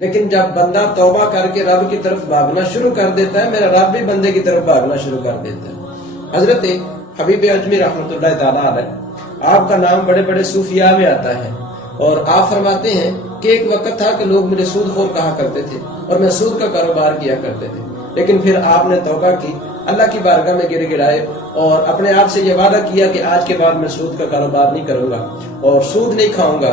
لیکن جب بندہ توبہ کر کے رب کی طرف بھاگنا شروع کر دیتا ہے، میرا رب بھی بندے کی طرف بھاگنا شروع کر دیتا ہے۔ حضرت حبیب اجمی رحمۃ اللہ تعالیٰ علیہ، آپ کا نام بڑے بڑے صوفیاء میں آتا ہے، اور آپ فرماتے ہیں کہ ایک وقت تھا کہ لوگ مجھے سود خور کہا کرتے تھے اور میں سود کا کاروبار کیا کرتے تھے، لیکن پھر آپ نے توبہ کی، اللہ کی بارگاہ میں گر گرائے اور اپنے آپ سے یہ وعدہ کیا کہ آج کے بعد میں سود کا کاروبار نہیں کروں گا اور سود نہیں کھاؤں گا۔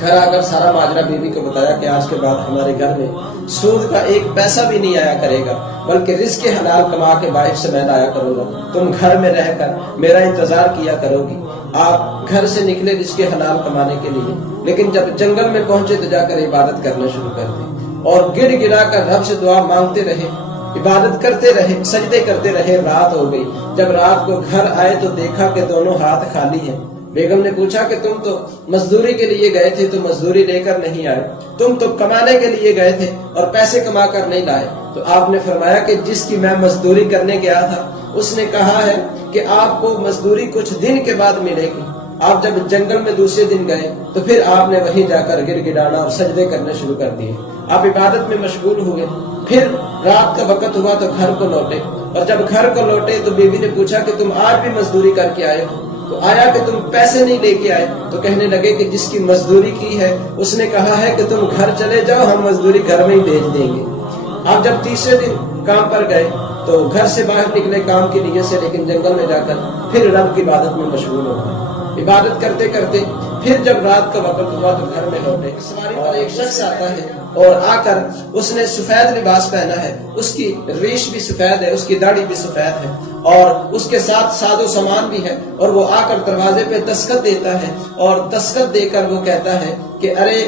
گھر آ کر سارا ماجرا بیوی کو بتایا کہ آج کے بعد ہمارے گھر میں سود کا ایک پیسہ بھی نہیں آیا کرے گا، بلکہ رزق حلال کما کے باہر سے میں لایا کروں گا، تم گھر میں رہ کر میرا انتظار کیا کرو گی۔ آپ گھر سے نکلے رزق حلال کمانے کے لیے، لیکن جب جنگل میں پہنچے تو جا کر عبادت کرنا شروع کر دی اور گر گرا کر رب سے دعا مانگتے رہے، عبادت کرتے رہے، سجدے کرتے رہے۔ رات ہو گئی، جب رات کو گھر آئے تو دیکھا کہ دونوں ہاتھ خالی ہیں۔ بیگم نے پوچھا کہ تم تو مزدوری کے لیے گئے تھے تو مزدوری لے کر نہیں آئے، تم تو کمانے کے لیے گئے تھے اور پیسے کما کر نہیں لائے۔ تو آپ نے فرمایا کہ جس کی میں مزدوری کرنے گیا تھا اس نے کہا ہے کہ آپ کو مزدوری کچھ دن کے بعد ملے گی۔ آپ جب جنگل میں دوسرے دن گئے تو پھر آپ نے وہیں جا کر گر گڑانا اور سجدے کرنے شروع کر دیے، آپ عبادت میں مشغول ہوئے۔ پھر رات کا وقت ہوا تو گھر کو لوٹے، اور جب گھر کو لوٹے تو بیوی نے پوچھا کہ تم آج بھی مزدوری کر کے آئے ہو؟ تو آیا کہ تم پیسے نہیں لے کے آئے؟ تو کہنے لگے کہ جس کی مزدوری کی ہے اس نے کہا ہے کہ تم گھر چلے جاؤ، ہم مزدوری گھر میں ہی بھیج دیں گے۔ آپ جب تیسرے دن کام پر گئے تو گھر سے باہر نکلے کام کی نیت سے، لیکن جنگل میں جا کر پھر رب کی عبادت میں مشغول ہو گئے۔ عبادت کرتے کرتے پھر جب رات کا وقت ہوا تو گھر میں لوٹے، سواری پر ایک شخص آتا ہے اور آ کر اس نے سفید لباس پہنا ہے، اس کی ریش بھی سفید ہے، اس کی داڑھی بھی سفید ہے، اور اس کے ساتھ ساز و سامان بھی ہے، اور وہ آ کر دروازے پہ دستخط دیتا ہے، اور دستخط دے کر وہ کہتا ہے کہ ارے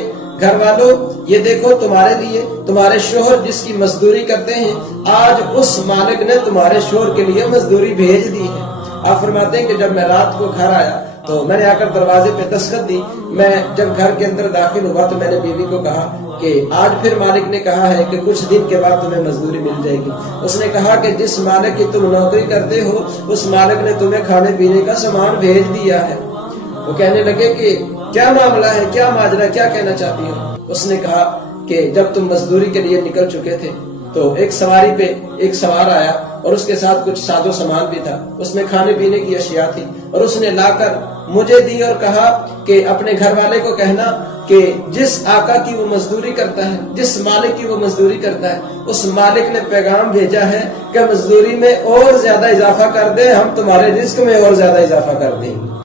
گھر والوں، یہ دیکھو تمہارے لیے تمہارے شوہر جس کی مزدوری کرتے ہیں، آج اس مالک نے تمہارے شوہر کے لیے مزدوری بھیج دی ہے۔ آپ فرماتے ہیں کہ جب میں رات کو گھر آیا تو میں نے آ کر دروازے پہ دستخط دی، میں جب گھر کے اندر داخل ہوا تو میں نے بیوی کو کہا کہ آج پھر مالک نے کہا ہے کہ کچھ دن کے بعد تمہیں مزدوری مل جائے گی۔ اس نے کہا کہ جس مالک کی تم نوکری کرتے ہو اس مالک نے تمہیں کھانے پینے کا سامان بھیج دیا ہے۔ وہ کہنے لگے کہ کیا معاملہ ہے، کیا ماجرا، کیا کہنا چاہتی ہو؟ اس نے کہا کہ جب تم مزدوری کے لیے نکل چکے تھے تو ایک سواری پہ ایک سوار آیا اور اس کے ساتھ کچھ ساز و سامان بھی تھا، اس میں کھانے پینے کی اشیاء تھی، اور اس نے لا کر مجھے دی اور کہا کہ اپنے گھر والے کو کہنا کہ جس آقا کی وہ مزدوری کرتا ہے، جس مالک کی وہ مزدوری کرتا ہے، اس مالک نے پیغام بھیجا ہے کہ مزدوری میں اور زیادہ اضافہ کر دیں، ہم تمہارے رزق میں اور زیادہ اضافہ کر دیں گے۔